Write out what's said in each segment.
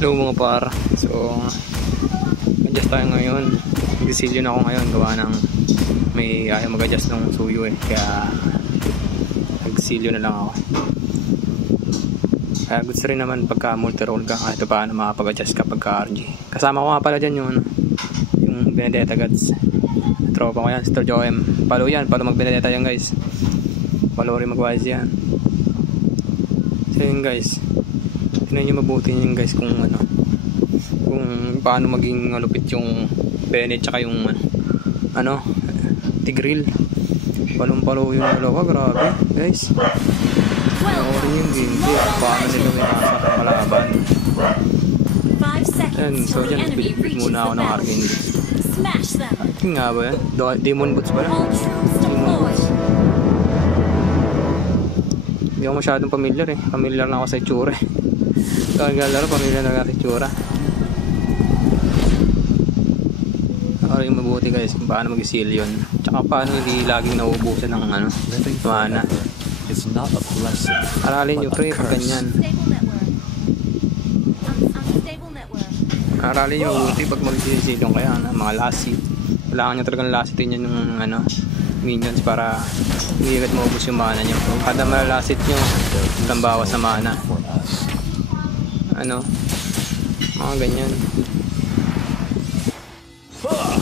Hello mga par. So adjust tayo ngayon. Nag-silyo na ako ngayon gawa ng may ayaw mag-adjust ng suyo eh. Kaya nag-silyo na lang ako. Kaya gusto rin naman pagka multi-roll ka kahit paano makapag-adjust kapag ka-RG. Kasama ko nga pala dyan yung Benedetta Gods. Tropa ko yan, Sir Joem. Follow yan, follow mag-Benedetta yan guys. Follow rin mag-wise yan. So yun guys, tignan nyo mabuti yun guys kung paano maging lupit yung Benet tsaka yung Tigreal. Palong-palo yung dalawa, grabe guys. Panoorin yung gameplay paano nila may nasa kalaban. Yan, so dyan pilit muna ako ng Arcane Boots. Yung nga ba yan? Demon Boots ba yan? Demon Boots. Hindi ako masyadong familiar eh. Familiar na ako sa itsura eh. Kagalaro, familiar na ako sa itsura. Ako yung mabuti guys kung paano mag-seal yun. Tsaka paano hindi laging nauubusan ng mana. Aralin nyo pre pag ganyan. Aralin nyo mabuti pag mag-seal yung kaya mga lassie. Kailangan nyo talagang lassitin yun yung minions para hindi agad maubos yung mana nyo. Kada malalasit nyo tambawas sa mana. Mga ganyan.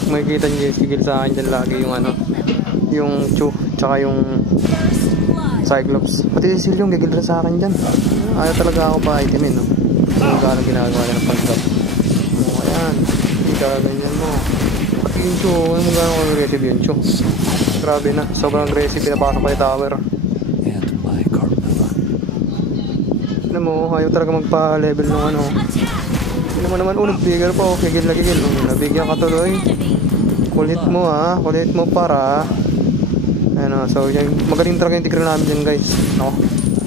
Makikita nyo guys, kigil sa akin dyan lagi yung Chu tsaka yung Cyclops. Pati si Sil yung gigil sa akin dyan. Ayaw talaga ako pa itemin kung gano'ng ginagawa na ng pag-drop. Ayan, hindi ka ganyan mo. Pati yung Chu, ano mo gano'ng aggressive yung Chu. Grabe na, sobrang aggressive, pinapasok pa yung tower. Alam mo, ayaw talaga magpa-level ng Hindi naman nagbigay pa, kigil na kigil. Nabigyan ka tuloy. Kulit mo kulit mo para. So magaling talaga yung Tigreal namin dyan guys.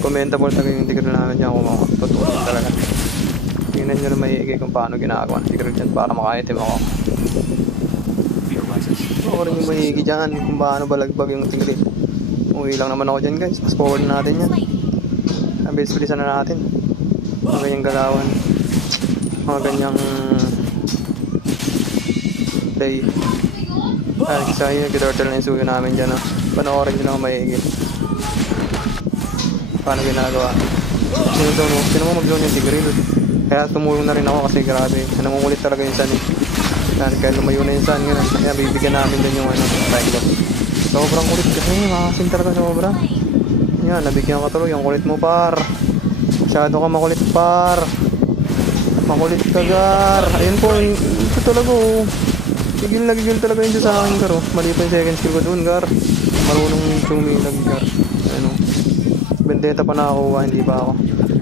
Commentable talaga yung Tigreal namin dyan kung totoo talaga. Tingnan nyo na maigay kung paano ginagawa ng Tigreal dyan para maka-item ako. Ako rin yung maigay dyan kung paano balagbag yung Tigreal. Uwi lang naman ako dyan guys. Fast forward natin yan. Bilis-bilisan na natin. Mga ganyang galawan. Mga ganyang play. Excited, giturtle na yung suyo namin dyan. Panoorin nyo lang maigit. Paano ginagawa? Sino mo mag-zone yung Tigreal? Kaya tumulong na rin ako kasi grabe. Nangungulit talaga yung sun. Kaya lumayo na yung sun. Kaya bibigyan namin din yung Cyclops. Sobrang kulit kasi. Makasin talaga sobra. Yan, nabigyan ka tuloy. Ang kulit mo par. Masyado ka makulit par. Makulit ka gar. Ayun po. Ito talaga Gigil na gigil talaga yun sa akin gar. Mali pa yung second skill ko dun gar. Marunong sumilag gar. Benedetta pa nakakuha. Hindi pa ako.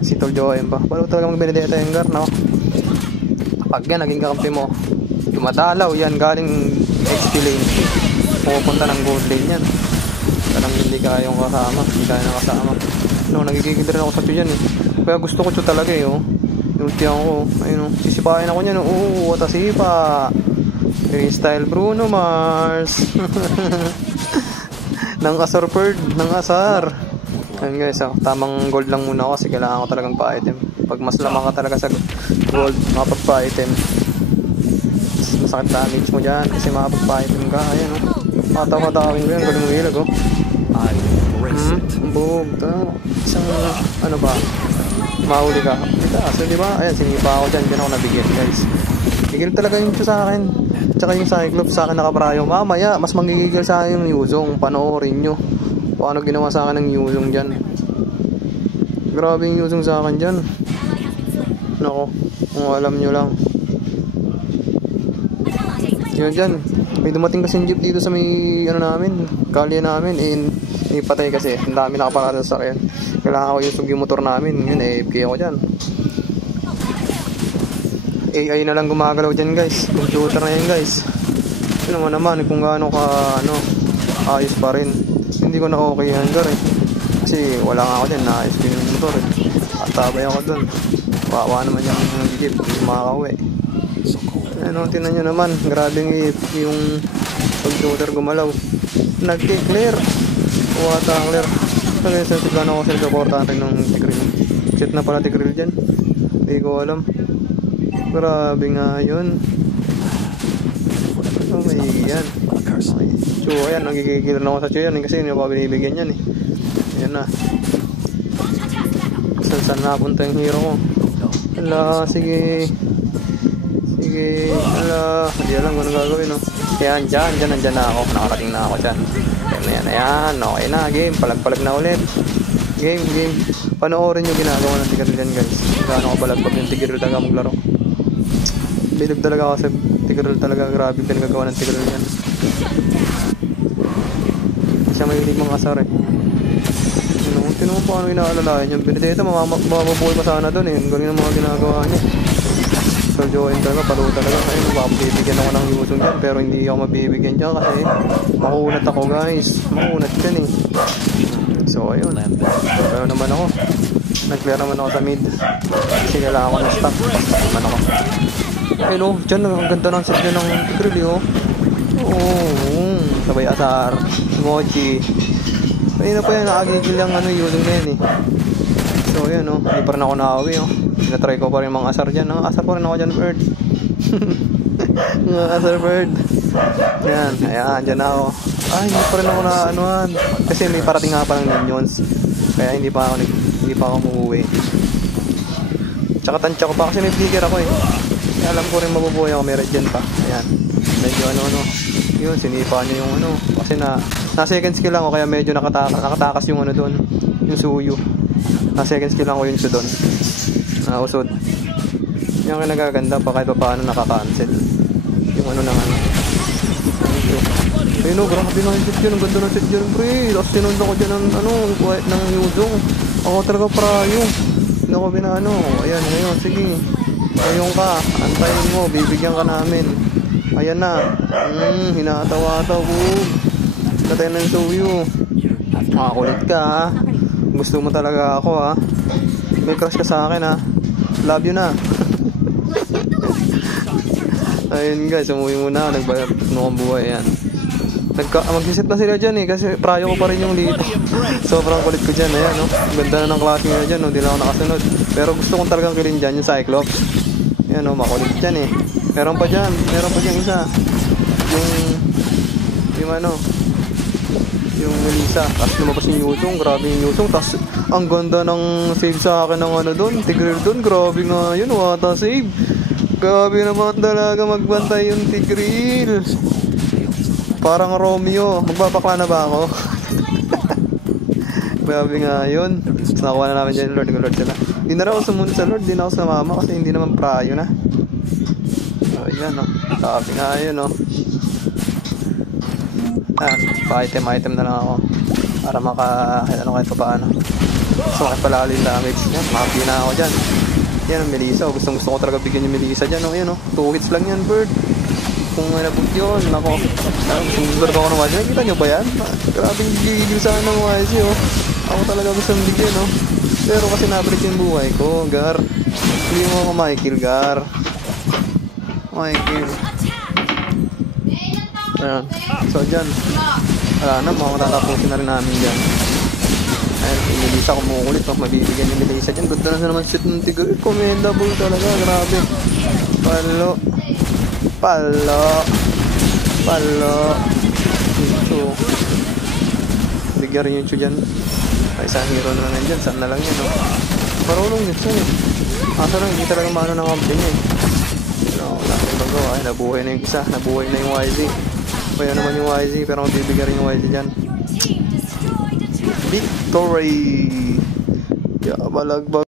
Si Tol Joem pa. Paano talaga mag Benedetta yung gar Pag yan naging kakampi mo, tumatalaw yan galing XP lane. Pupunta ng gold lane yan. Parang hindi kayong kasama. Hindi kaya na kasama. Nagigigil rin ako sa Chu dyan Kaya gusto ko Chu talaga Ultihan ko. Sisipain ako niyan. Watasipa. Freestyle Bruno Mars. Nang asar bird. Nang asar. Ayun guys, tamang gold lang muna ako kasi kailangan ko talagang pa-item. Pag mas lamang ka talaga sa gold, makapag-pa-item. Masakit damage mo dyan kasi makapag-pa-item ka. Ayan Matawa-tawin ko yan. Galing mo ilag Bog. Isang mahuli ka. So diba? Ayan, sinipa ako dyan. Diyan ako nabigyan guys. Gigil talaga yung Chu sa akin. Tsaka yung Cyclops sa akin nakaprayo. Mamaya, mas manggigigil sa akin yung Yuzong. Panoorin nyo. Paano ginawa sa akin ng Yuzong dyan. Grabe yung Yuzong sa akin dyan. Nako, kung alam nyo lang. Yun dyan. May dumating kasing jeep dito sa may namin. Kalye namin. Ipatay kasi. Ang dami nakaparada sa akin. Kailangan ko yung motor namin. Yun, AFK ako dyan. AI na lang gumagalaw dyan guys. Computer na yan guys. Yun naman kung gaano ka ayos pa rin. Hindi ko na okay yan gar kasi wala nga ako dyan. Naayos ko yung motor At tabay ako dun. Wawa naman yung gigil. Hindi makakauwi. Tinan nyo naman. Grabe yung computer gumalaw. Nag-clear. Clear. Kaya sa sigano ako sila supportahan rin ng Tigreal. Set na pala Tigreal dyan. Hindi ko alam. Grabe nga yun. Oh my yan. So ayan, nagigigil na ako sa tiyo yan kasi hindi ako binibigyan yan eh. Ayan na. Saan napunta yung hero ko? Hala, sige. Sige, hala. Hindi alam kung ano gagawin no. Ayan, dyan na ako. Nakarating na ako dyan. Ayan. Okay na, game. Palag-palag na ulit. Game. Panoorin yung ginagawa ng Tigreal dyan guys. Gaano ko balagpag yung Tigreal talaga maglaro. Bilib talaga ako sa Tigreal talaga. Grabe pinagagawa ng Tigreal yan. Siya mahilig mga asar eh. Tinan mo paano inaalalayan yung Benedetta. Mamabuhay pa sana dun eh. Ang galing ng mga ginagawa niya. So join talaga, palo talaga. Ayun, mabibigyan ako ng Yuzong dyan. Pero hindi ako mabibigyan dyan kasi makunat ako guys. Makunat dyan eh. So ayun, pero naman ako. Nag-clear naman ako sa mid. Kasi kailangan ko ng stock. Naman ako. Ayun oh, dyan ang ganda ng set dyan ng Tigreal oh. Oo, sabay asar. Mochi. Ayun na pa yan, nakagigil yung Yuzong na yan eh. So ayun oh, hindi pa rin ako nakawi oh. Sinatry ko pa rin mga asar dyan. Asar pa rin ako dyan, bird. Mga asar, bird. Ayan, dyan ako. Ay, hindi pa rin ako na anuhan. Kasi may parating nga pa ng minions. Kaya hindi pa ako umuwi. Tsaka tansya ko pa kasi may figure ako eh. Kaya alam ko rin mabubuhay ako, may regen pa. Ayan. Medyo yun, sinipa niya yung kasi na second skill lang ako kaya medyo nakatakas yung doon. Yung suyo. Na second skill lang ako yung doon. Usod. Yung nagaganda pa kahit pa paano nakaka-cancel. Yung ayun o, grabe na yung set yun. Ang ganda ng set yun, pre. Tapos sinunod ako dyan ng Yuzong. Ako talaga prayo. Hindi ako ayan, ngayon, sige. Ngayon ka, antayin mo, bibigyan ka namin. Ayan na. Hinatawa-taw ko. Katay ng suyo. Makakulit ka ha. Gusto mo talaga ako ha. May crush ka sa akin ha. Love you na. Ayun guys, umuwi muna. Nagbayad ng buhay yan. Mag-visit na sila dyan eh. Kasi prayo ko pa rin yung dito. Sobrang kulit ko dyan. Ayan no. Ganda na ng klase nila dyan no. Hindi lang ako nakasunod. Pero gusto kong talagang kilin dyan yung Cyclops. Ayan no. Makulit dyan eh. Meron pa dyan isa. Yung Melissa. Tapos lumabas yung Yuzong. Grabe yung Yuzong. Tapos ang ganda ng save sa akin ng doon. Tigreal doon. Grabe nga yun. Wata save. Grabe naman talaga magbantay yung Tigreal. Parang Romeo. Magbabakla na ba ako? Grabe nga yun. Tapos nakuha na namin dyan yung Lord sila. Hindi na rin ako sumunod sa Lord. Hindi na ako sumama kasi hindi naman prayo na. Ayan o. Grabe nga yun o. Pa-item na lang ako. Para kahit pa paano. So makipalalo yung damage niya. Makapi na ako dyan. Yan ang Melissa. Gusto ko talaga bigyan yung Melissa dyan. Ayan o. 2 hits lang yan, bird. Kung nabot yun. Nako. Susunod ako ng YZ. Nakikita nyo ba yan? Grabe yung gigil sa akin ng YZ o. Ako talaga gusto ng bigyan o. Pero kasi nabalik yung buhay ko. Gar. Hindi mo ako makikill, Gar. Makikill. Ayan. So dyan. Wala na. Matatapusin na rin namin dyan. Ayan. Yung Melissa kumukulit. Mabibigyan yung Melissa dyan. Ganda na naman shoot ng Tigreal. Commendable talaga. Grabe. Palo. Ito. Bigyan rin yung Chu dyan. Isang hero na lang dyan. Saan na lang yan. Parulong yun. Saan yun? Asa lang. Hindi talaga maano ng kampi niya eh. Wala akong magawa. Ay, nabuhay na yung isa. Nabuhay na yung YZ. Kaya naman yung YZ. Pero mabibigyan rin yung YZ dyan. Victory! Balagbag.